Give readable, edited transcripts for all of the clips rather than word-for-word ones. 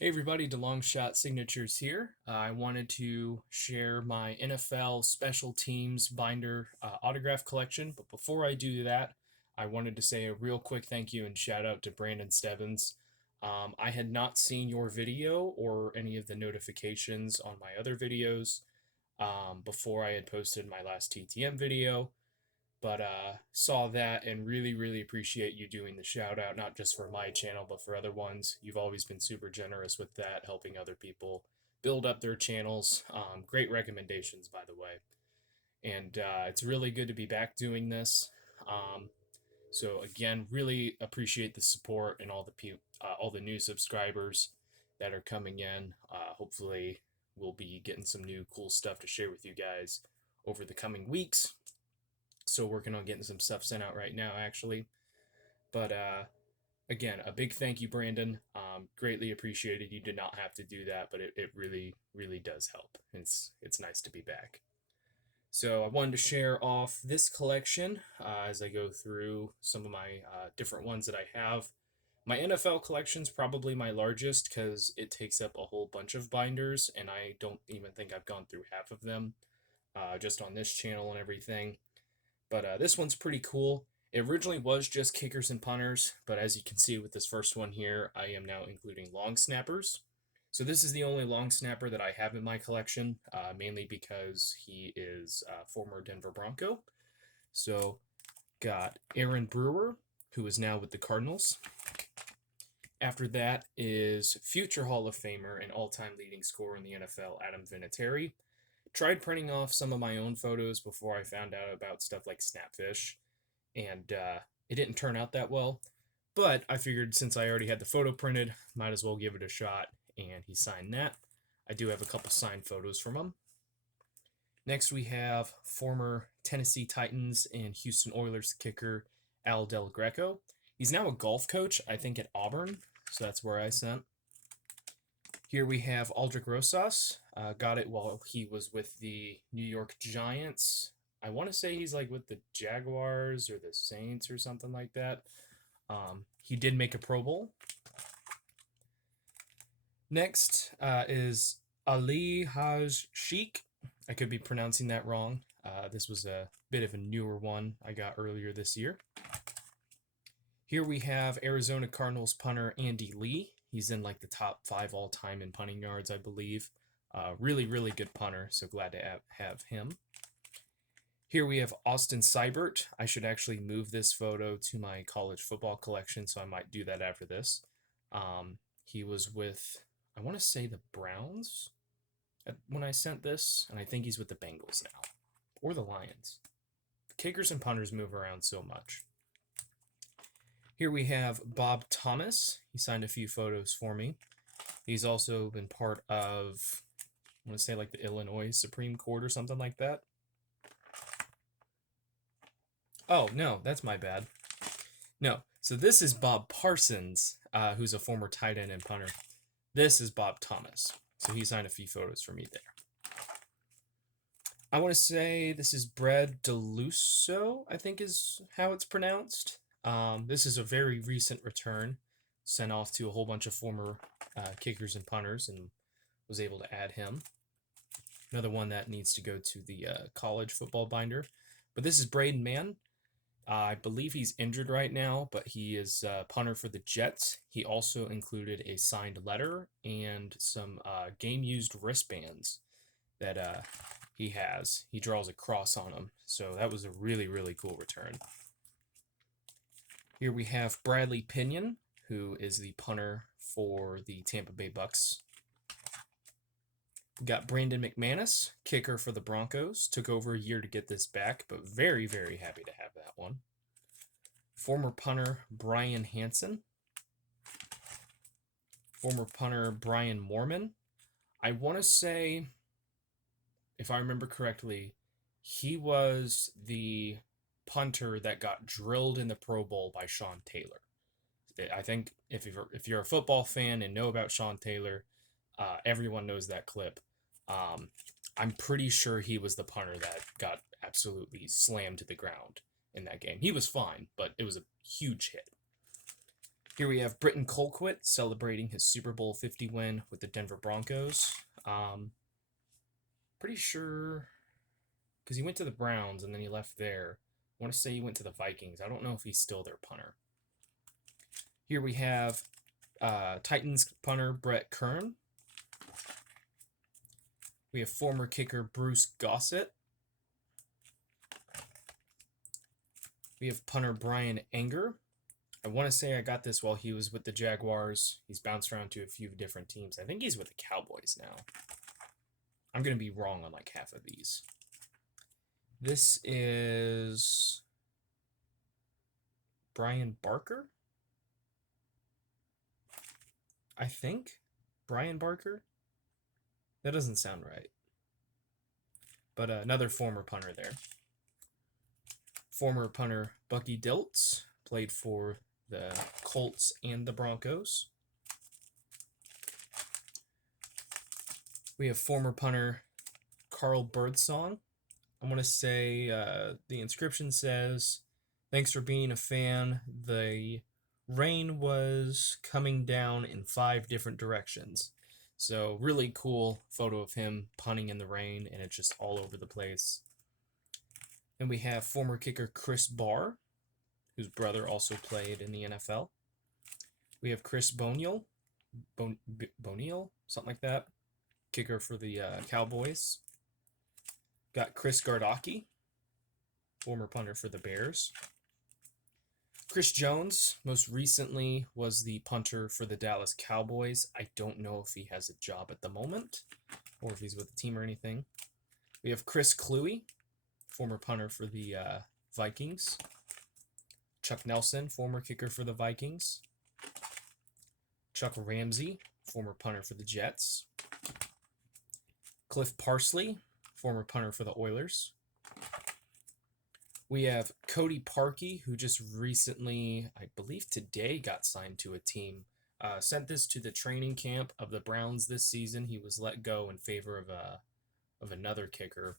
Hey everybody, DeLong Shot Signatures here. I wanted to share my NFL special teams binder autograph collection, but before I do that, I wanted to say a real quick thank you and shout out to Brandon Stebbins. I had not seen your video or any of the notifications on my other videos before I had posted my last TTM video, but saw that and really appreciate you doing the shout out, not just for my channel but for other ones. You've always been super generous with that, helping other people build up their channels. Great recommendations, by the way. And it's really good to be back doing this. So again, really appreciate the support and all the new subscribers that are coming in. Hopefully we'll be getting some new cool stuff to share with you guys over the coming weeks. Still working on getting some stuff sent out right now, actually. But again, a big thank you, Brandon. Greatly appreciated. You did not have to do that, but it really does help. It's nice to be back. So I wanted to share off this collection as I go through some of my different ones that I have. My NFL collection's probably my largest because it takes up a whole bunch of binders, and I don't even think I've gone through half of them just on this channel and everything. But this one's pretty cool. It originally was just kickers and punters, but as you can see with this first one here, I am now including long snappers. So this is the only long snapper that I have in my collection, mainly because he is a former Denver Bronco. So got Aaron Brewer, who is now with the Cardinals. After that is future Hall of Famer and all-time leading scorer in the NFL, Adam Vinatieri. Tried printing off some of my own photos before I found out about stuff like Snapfish, and it didn't turn out that well. But I figured since I already had the photo printed, might as well give it a shot, and he signed that. I do have a couple signed photos from him. Next, we have former Tennessee Titans and Houston Oilers kicker Al Del Greco. He's now a golf coach, I think, at Auburn, so that's where I sent. Here we have Aldrich Rosas. Got it while he was with the New York Giants. I want to say he's like with the Jaguars or the Saints or something like that. He did make a Pro Bowl. Next is Ali Haj Sheikh. I could be pronouncing that wrong. This was a bit of a newer one I got earlier this year. Here we have Arizona Cardinals punter Andy Lee. He's in like the top 5 all time in punting yards, I believe. Really good punter, so glad to have him. Here we have Austin Seibert. I should actually move this photo to my college football collection, so I might do that after this. He was with, I want to say, the Browns when I sent this, and I think he's with the Bengals now, or the Lions. The kickers and punters move around so much. Here we have Bob Thomas. He signed a few photos for me. He's also been part of, I want to say, like the Illinois Supreme Court or something like that. Oh, no, that's my bad. No, so this is Bob Parsons, who's a former tight end and punter. This is Bob Thomas. So he signed a few photos for me there. I want to say this is Brad Deluso, I think is how it's pronounced. This is a very recent return, sent off to a whole bunch of former kickers and punters, and was able to add him. Another one that needs to go to the college football binder. But this is Brayden Mann. I believe he's injured right now, but he is a punter for the Jets. He also included a signed letter and some game-used wristbands that he has. He draws a cross on them, so that was a really cool return. Here we have Bradley Pinion, who is the punter for the Tampa Bay Bucks. We got Brandon McManus, kicker for the Broncos. Took over a year to get this back, but very happy to have that one. Former punter Brian Hansen. Former punter Brian Moorman. I want to say, if I remember correctly, he was the punter that got drilled in the Pro Bowl by Sean Taylor. I think if you're a football fan and know about Sean Taylor, everyone knows that clip. I'm pretty sure he was the punter that got absolutely slammed to the ground in that game. He was fine, but it was a huge hit. Here we have Britton Colquitt celebrating his Super Bowl 50 win with the Denver Broncos. Pretty sure, because he went to the Browns and then he left there. I want to say he went to the Vikings. I don't know if he's still their punter. Here we have Titans punter Brett Kern. We have former kicker Bruce Gossett. We have punter Bryan Anger. I want to say I got this while he was with the Jaguars. He's bounced around to a few different teams. I think he's with the Cowboys now. I'm going to be wrong on like half of these. This is Brian Barker. I think. Brian Barker? That doesn't sound right. But another former punter there. Former punter Bucky Diltz played for the Colts and the Broncos. We have former punter Carl Birdsong. I want to say the inscription says, "Thanks for being a fan. The rain was coming down in 5 different directions." So really cool photo of him punting in the rain, and it's just all over the place. Then we have former kicker Chris Barr, whose brother also played in the NFL. We have Chris Boniel, something like that, kicker for the Cowboys. Got Chris Gardocki, former punter for the Bears. Chris Jones, most recently, was the punter for the Dallas Cowboys. I don't know if he has a job at the moment or if he's with the team or anything. We have Chris Cluey, former punter for the Vikings. Chuck Nelson, former kicker for the Vikings. Chuck Ramsey, former punter for the Jets. Cliff Parsley, former punter for the Oilers. We have Cody Parkey, who just recently, I believe today, got signed to a team. Sent this to the training camp of the Browns this season. He was let go in favor of another kicker,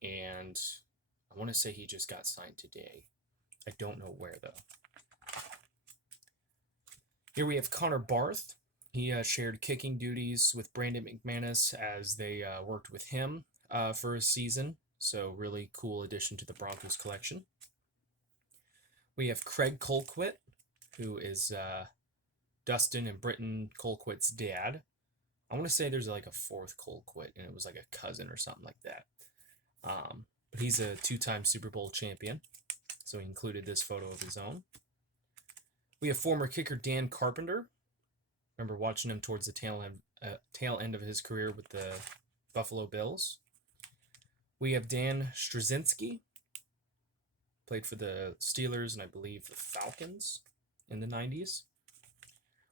and I want to say he just got signed today. I don't know where, though. Here we have Connor Barth. He shared kicking duties with Brandon McManus as they worked with him for a season. So really cool addition to the Broncos collection. We have Craig Colquitt, who is Dustin and Britton Colquitt's dad. I want to say there's like a 4th Colquitt, and it was like a cousin or something like that. But he's a 2-time Super Bowl champion, so he included this photo of his own. We have former kicker Dan Carpenter. Remember watching him towards the tail end of his career with the Buffalo Bills. We have Dan Straczynski, played for the Steelers and I believe the Falcons in the 90s.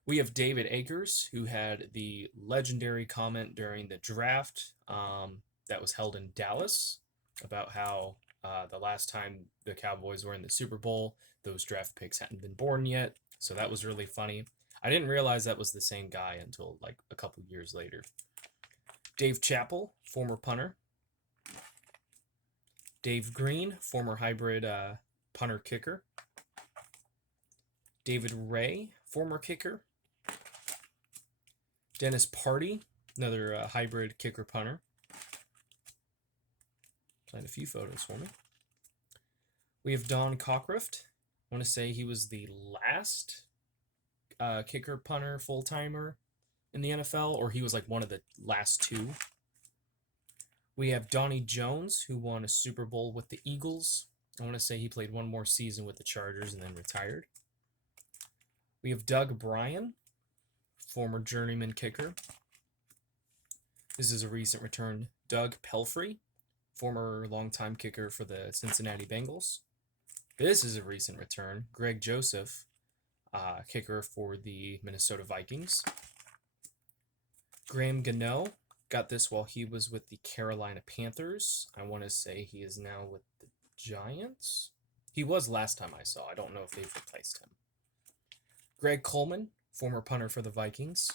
We have David Akers, who had the legendary comment during the draft that was held in Dallas about how the last time the Cowboys were in the Super Bowl, those draft picks hadn't been born yet. So that was really funny. I didn't realize that was the same guy until like a couple years later. Dave Chappell, former punter. Dave Green, former hybrid punter kicker. David Ray, former kicker. Dennis Party, another hybrid kicker punter. Find a few photos for me. We have Don Cockcroft. I want to say he was the last kicker punter full-timer in the NFL, or he was like one of the last 2. We have Donnie Jones, who won a Super Bowl with the Eagles. I want to say he played one more season with the Chargers and then retired. We have Doug Bryan, former journeyman kicker. This is a recent return. Doug Pelfrey, former longtime kicker for the Cincinnati Bengals. This is a recent return. Greg Joseph, kicker for the Minnesota Vikings. Graham Gano. Got this while he was with the Carolina Panthers. I want to say he is now with the Giants. He was last time I saw. I don't know if they've replaced him. Greg Coleman, former punter for the Vikings.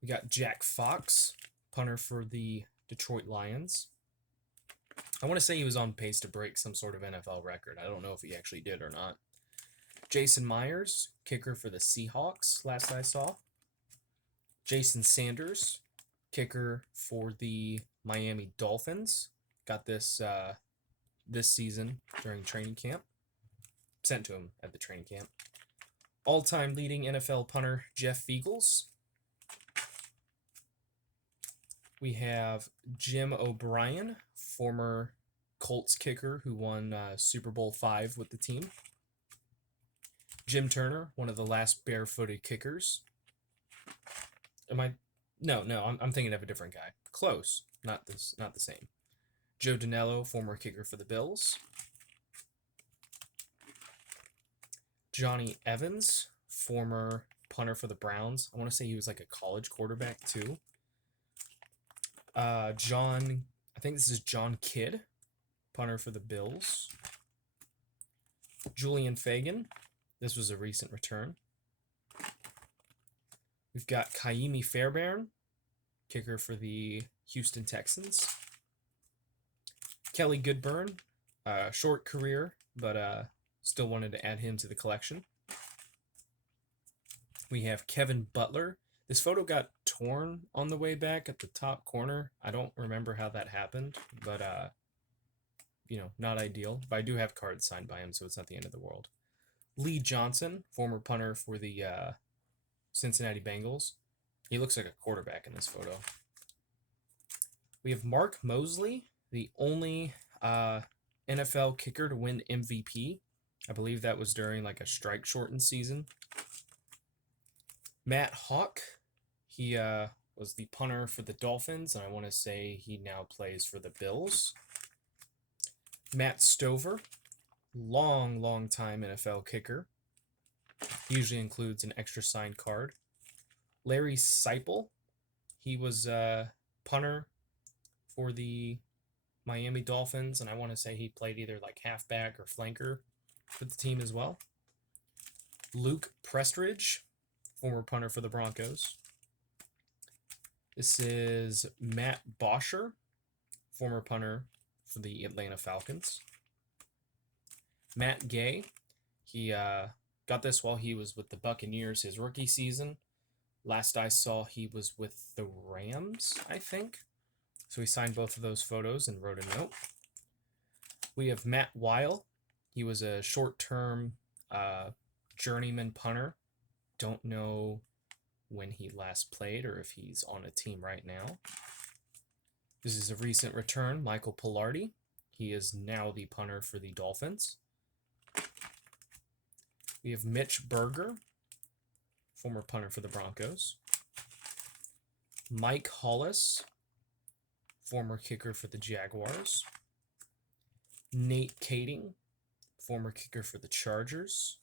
We got Jack Fox, punter for the Detroit Lions. I want to say he was on pace to break some sort of NFL record. I don't know if he actually did or not. Jason Myers, kicker for the Seahawks, last I saw. Jason Sanders, kicker for the Miami Dolphins. Got this this season during training camp. Sent to him at the training camp. All-time leading NFL punter Jeff Feagles. We have Jim O'Brien, former Colts kicker who won Super Bowl V with the team. Jim Turner, one of the last barefooted kickers. No, I'm thinking of a different guy. Close, not the same. Joe Danello, former kicker for the Bills. Johnny Evans, former punter for the Browns. I want to say he was like a college quarterback too. I think this is John Kidd, punter for the Bills. Julian Fagan, this was a recent return. We've got Kaimi Fairbairn, kicker for the Houston Texans. Kelly Goodburn, short career, but still wanted to add him to the collection. We have Kevin Butler. This photo got torn on the way back at the top corner. I don't remember how that happened, but not ideal. But I do have cards signed by him, so it's not the end of the world. Lee Johnson, former punter for the Cincinnati Bengals. He looks like a quarterback in this photo. We have Mark Mosley, the only NFL kicker to win MVP. I believe that was during like a strike-shortened season. Matt Hawk, he was the punter for the Dolphins, and I want to say he now plays for the Bills. Matt Stover, long time NFL kicker. Usually includes an extra signed card. Larry Seipel, he was a punter for the Miami Dolphins, and I want to say he played either like halfback or flanker for the team as well. Luke Prestridge, former punter for the Broncos. This is Matt Bosher, former punter for the Atlanta Falcons. Matt Gay, he got this while he was with the Buccaneers his rookie season. Last I saw, he was with the Rams, I think. So he signed both of those photos and wrote a note. We have Matt Weil. He was a short-term journeyman punter. Don't know when he last played or if he's on a team right now. This is a recent return, Michael Pilardi. He is now the punter for the Dolphins. We have Mitch Berger, former punter for the Broncos. Mike Hollis, former kicker for the Jaguars. Nate Kading, former kicker for the Chargers.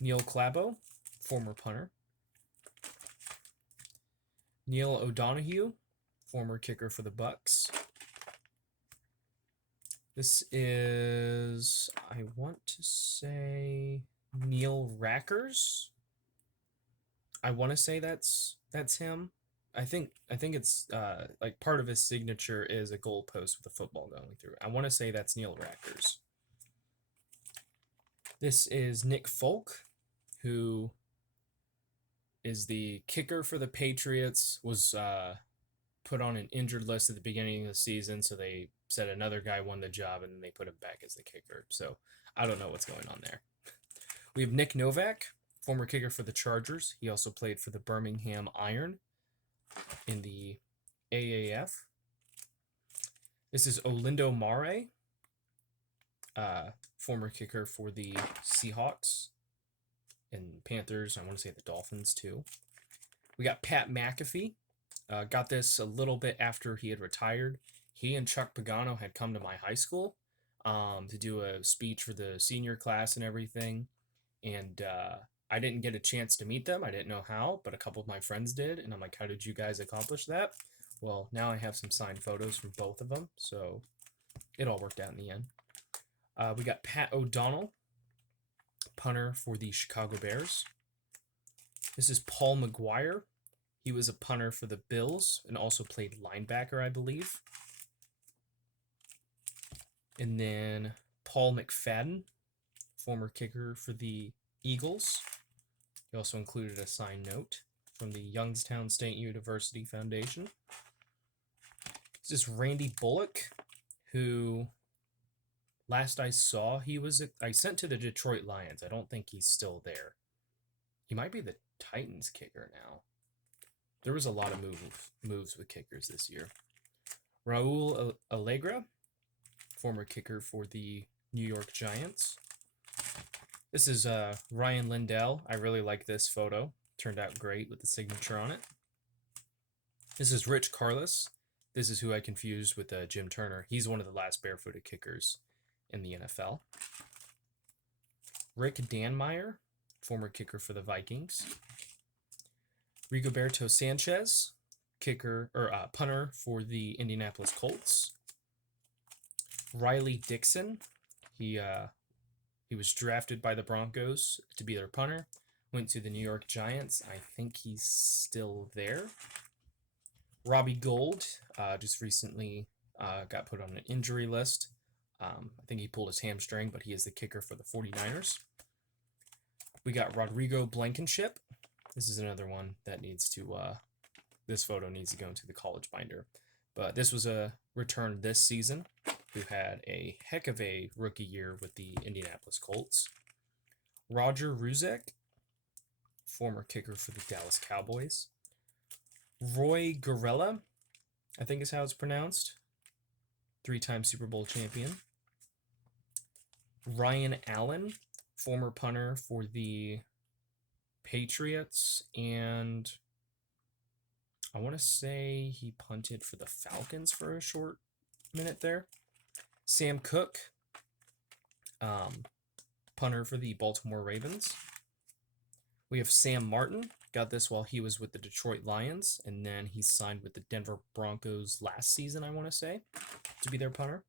Neil Clabo, former punter. Neil O'Donoghue, former kicker for the Bucks. This is, I want to say, Neil Rackers. I want to say that's him. I think it's like part of his signature is a goalpost with a football going through it. I want to say that's Neil Rackers. This is Nick Folk, who is the kicker for the Patriots, was put on an injured list at the beginning of the season, so they said another guy won the job, and then they put him back as the kicker. So I don't know what's going on there. We have Nick Novak, former kicker for the Chargers. He also played for the Birmingham Iron in the AAF. This is Olindo Mare, former kicker for the Seahawks and Panthers. I want to say the Dolphins too. We got Pat McAfee. Got this a little bit after he had retired. He and Chuck Pagano had come to my high school to do a speech for the senior class and everything. And I didn't get a chance to meet them. I didn't know how, but a couple of my friends did. And I'm like, how did you guys accomplish that? Well, now I have some signed photos from both of them. So it all worked out in the end. We got Pat O'Donnell, punter for the Chicago Bears. This is Paul Mcguire. He was a punter for the Bills and also played linebacker, I believe. And then Paul McFadden, former kicker for the Eagles. He also included a signed note from the Youngstown State University Foundation. This is Randy Bullock, who last I saw, I sent to the Detroit Lions. I don't think he's still there. He might be the Titans kicker now. There was a lot of moves with kickers this year. Raul Allegra, former kicker for the New York Giants. This is Ryan Lindell. I really like this photo. Turned out great with the signature on it. This is Rich Karlis. This is who I confused with Jim Turner. He's one of the last barefooted kickers in the NFL. Dan Meyer, former kicker for the Vikings. Rigoberto Sanchez, punter for the Indianapolis Colts. Riley Dixon, he was drafted by the Broncos to be their punter. Went to the New York Giants. I think he's still there. Robbie Gould just recently got put on an injury list. I think he pulled his hamstring, but he is the kicker for the 49ers. We got Rodrigo Blankenship. This is another one that needs to, this photo needs to go into the college binder. But this was a return this season who had a heck of a rookie year with the Indianapolis Colts. Roger Ruzek, former kicker for the Dallas Cowboys. Roy Gorella, I think is how it's pronounced. 3-time Super Bowl champion. Ryan Allen, former punter for the Patriots, and I want to say he punted for the Falcons for a short minute there. Sam Cook, punter for the Baltimore Ravens. We have Sam Martin. Got this while he was with the Detroit Lions, and then he signed with the Denver Broncos last season, I want to say, to be their punter.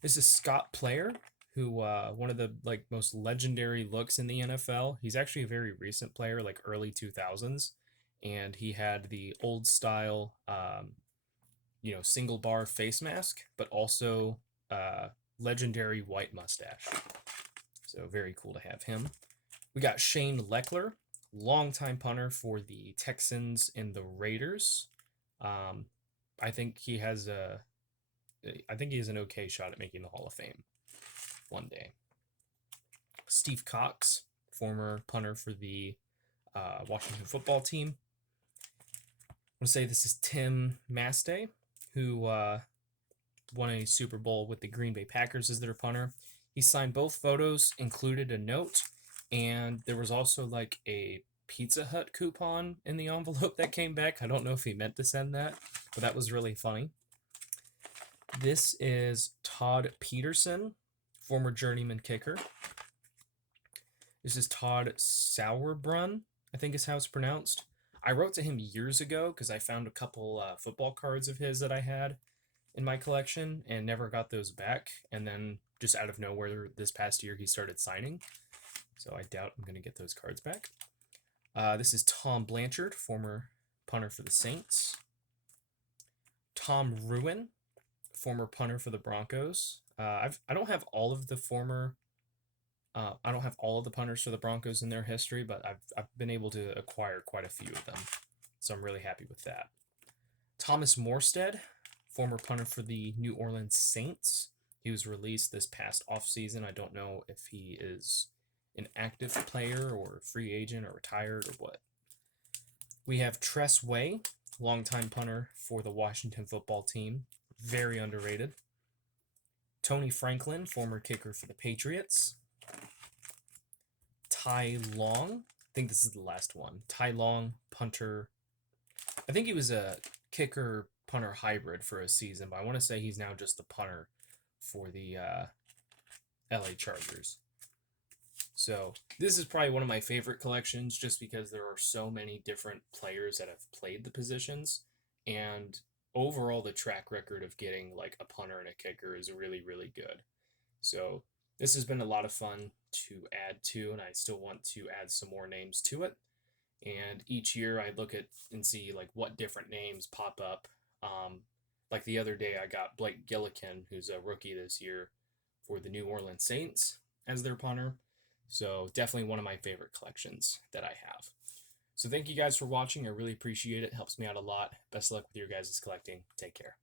This is Scott Player, who one of the most legendary looks in the NFL. He's actually a very recent player, like early 2000s, and he had the old style, single bar face mask, but also legendary white mustache. So very cool to have him. We got Shane Leckler, longtime punter for the Texans and the Raiders. I think he has an okay shot at making the Hall of Fame one day. Steve Cox, former punter for the Washington football team. I want to say this is Tim Mastay, who won a Super Bowl with the Green Bay Packers as their punter. He signed both photos, included a note, and there was also a Pizza Hut coupon in the envelope that came back. I don't know if he meant to send that, but that was really funny. This is Todd Peterson, former journeyman kicker. This is Todd Sauerbrunn, I think is how it's pronounced. I wrote to him years ago because I found a couple football cards of his that I had in my collection and never got those back. And then just out of nowhere this past year, he started signing. So I doubt I'm going to get those cards back. This is Tom Blanchard, former punter for the Saints. Tom Ruin, former punter for the Broncos. I don't have all of the punters for the Broncos in their history, but I've been able to acquire quite a few of them, so I'm really happy with that. Thomas Morstead, former punter for the New Orleans Saints. He was released this past offseason. I don't know if he is an active player or free agent or retired or what. We have Tress Way, longtime punter for the Washington football team. Very underrated. Tony Franklin, former kicker for the Patriots. Ty Long, I think this is the last one. Ty Long, punter. I think he was a kicker-punter hybrid for a season, but I want to say he's now just the punter for the LA Chargers. So this is probably one of my favorite collections just because there are so many different players that have played the positions, and overall the track record of getting a punter and a kicker is really, really good. So this has been a lot of fun to add to, and I still want to add some more names to it. And each year I look at and see what different names pop up. The other day I got Blake Gillikin, who's a rookie this year for the New Orleans Saints. as their punter. So definitely one of my favorite collections that I have. So thank you guys for watching. I really appreciate it. It helps me out a lot. Best of luck with your guys' collecting. Take care.